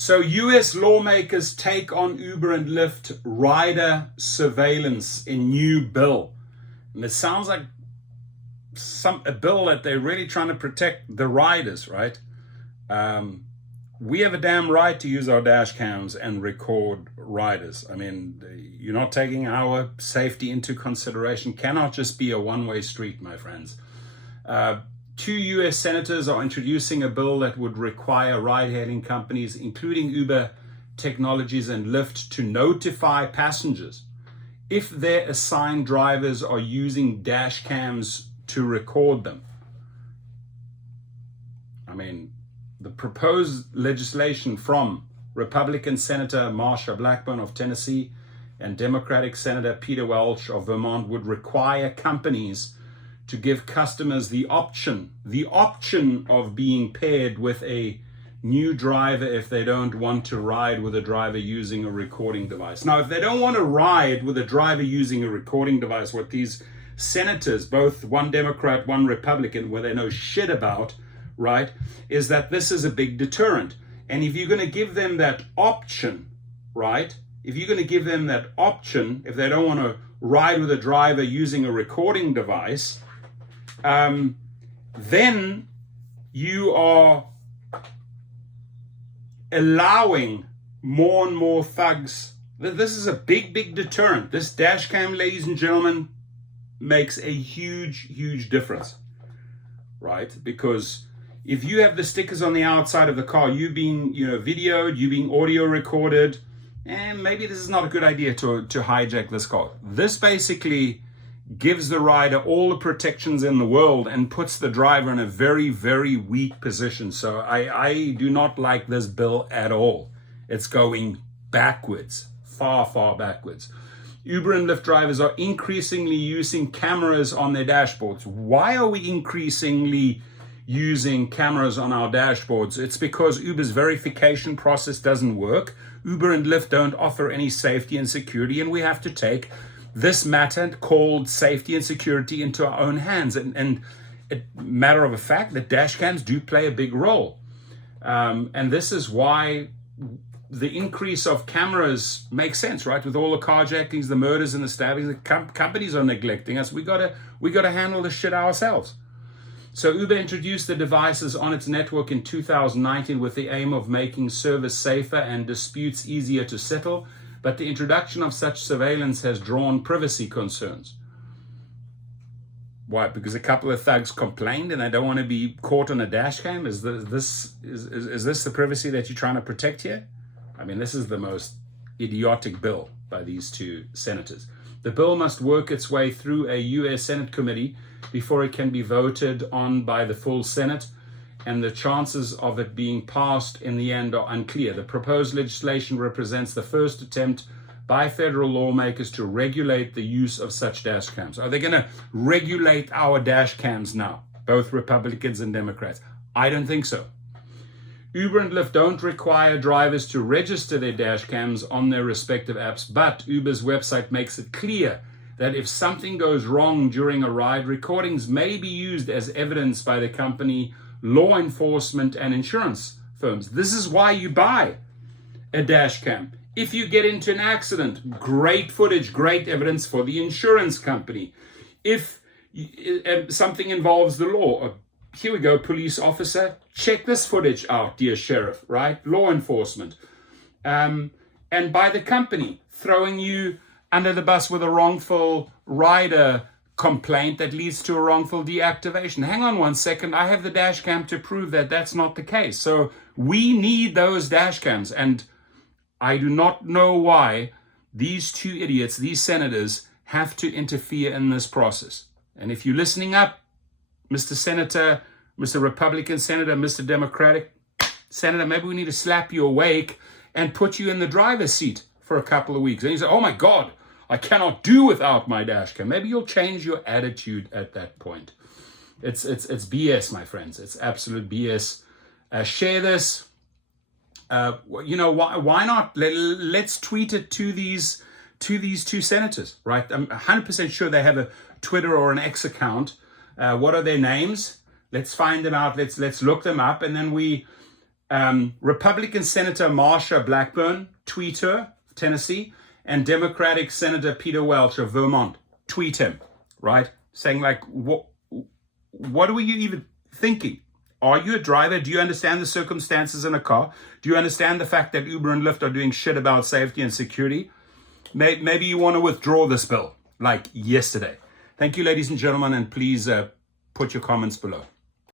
So US lawmakers take on Uber and Lyft rider surveillance in new bill. And it sounds like a bill that they're really trying to protect the riders, right? We have a damn right to use our dash cams and record riders. I mean, you're not taking our safety into consideration. Cannot just be a one-way street, my friends. 2 US senators are introducing a bill that would require ride-hailing companies, including Uber Technologies and Lyft, to notify passengers if their assigned drivers are using dash cams to record them. I mean, the proposed legislation from Republican Senator Marsha Blackburn of Tennessee and Democratic Senator Peter Welch of Vermont would require companies to give customers the option of being paired with a new driver if they don't want to ride with a driver using a recording device. Now, if they don't want to ride with a driver using a recording device, what these senators, both one Democrat, one Republican, where they know shit about, right, is that this is a big deterrent. And if you're going to give them that option, right, if you're going to give them that option, if they don't want to ride with a driver using a recording device, then you are allowing more and more thugs. This is a big deterrent. This dash cam, ladies and gentlemen, makes a huge difference, right? Because if you have the stickers on the outside of the car, you being videoed, you being audio recorded, and maybe this is not a good idea to hijack this car. This basically gives the rider all the protections in the world and puts the driver in a very weak position. So I do not like this bill at all. It's going backwards, far backwards. Uber and Lyft drivers are increasingly using cameras on their dashboards. Why are we increasingly using cameras on our dashboards? It's because Uber's verification process doesn't work. Uber and Lyft don't offer any safety and security, and we have to take this matter called safety and security into our own hands. And a matter of a fact, the dash cams do play a big role. And this is why the increase of cameras makes sense, right? With all the carjackings, the murders and the stabbings, the companies are neglecting us. We gotta handle this shit ourselves. So Uber introduced the devices on its network in 2019 with the aim of making service safer and disputes easier to settle. But the introduction of such surveillance has drawn privacy concerns. Why? Because a couple of thugs complained and they don't want to be caught on a dash cam? Is this the privacy that you're trying to protect here? I mean, this is the most idiotic bill by these 2 senators. The bill must work its way through a U.S. Senate committee before it can be voted on by the full Senate, and the chances of it being passed in the end are unclear. The proposed legislation represents the first attempt by federal lawmakers to regulate the use of such dash cams. Are they going to regulate our dash cams now, both Republicans and Democrats? I don't think so. Uber and Lyft don't require drivers to register their dash cams on their respective apps, but Uber's website makes it clear that if something goes wrong during a ride, recordings may be used as evidence by the company, law enforcement, and insurance firms. This is why you buy a dash cam. If you get into an accident, great footage, great evidence for the insurance company. If something involves the law, here we go, police officer, check this footage out, dear sheriff, right? Law enforcement. And by the company, throwing you under the bus with a wrongful rider complaint that leads to a wrongful deactivation. Hang on one second, I have the dash cam to prove that that's not the case. So we need those dash cams, and I do not know why these 2 idiots, these senators, have to interfere in this process. And if you're listening up, Mr. Senator, Mr. Republican Senator, Mr. Democratic Senator, maybe we need to slap you awake and put you in the driver's seat for a couple of weeks. And you say, oh my God, I cannot do without my dash cam. Maybe you'll change your attitude at that point. It's BS, my friends. It's absolute BS. Share this. Why not? Let's tweet it to these 2 senators, right? I'm 100% sure they have a Twitter or an X account. What are their names? Let's find them out. Let's look them up, and then we Republican Senator Marsha Blackburn, tweet her, Tennessee, and Democratic Senator Peter Welch of Vermont, tweet him, right? Saying like, what were you even thinking? Are you a driver? Do you understand the circumstances in a car? Do you understand the fact that Uber and Lyft are doing shit about safety and security? Maybe you want to withdraw this bill, like yesterday. Thank you, ladies and gentlemen, and please put your comments below.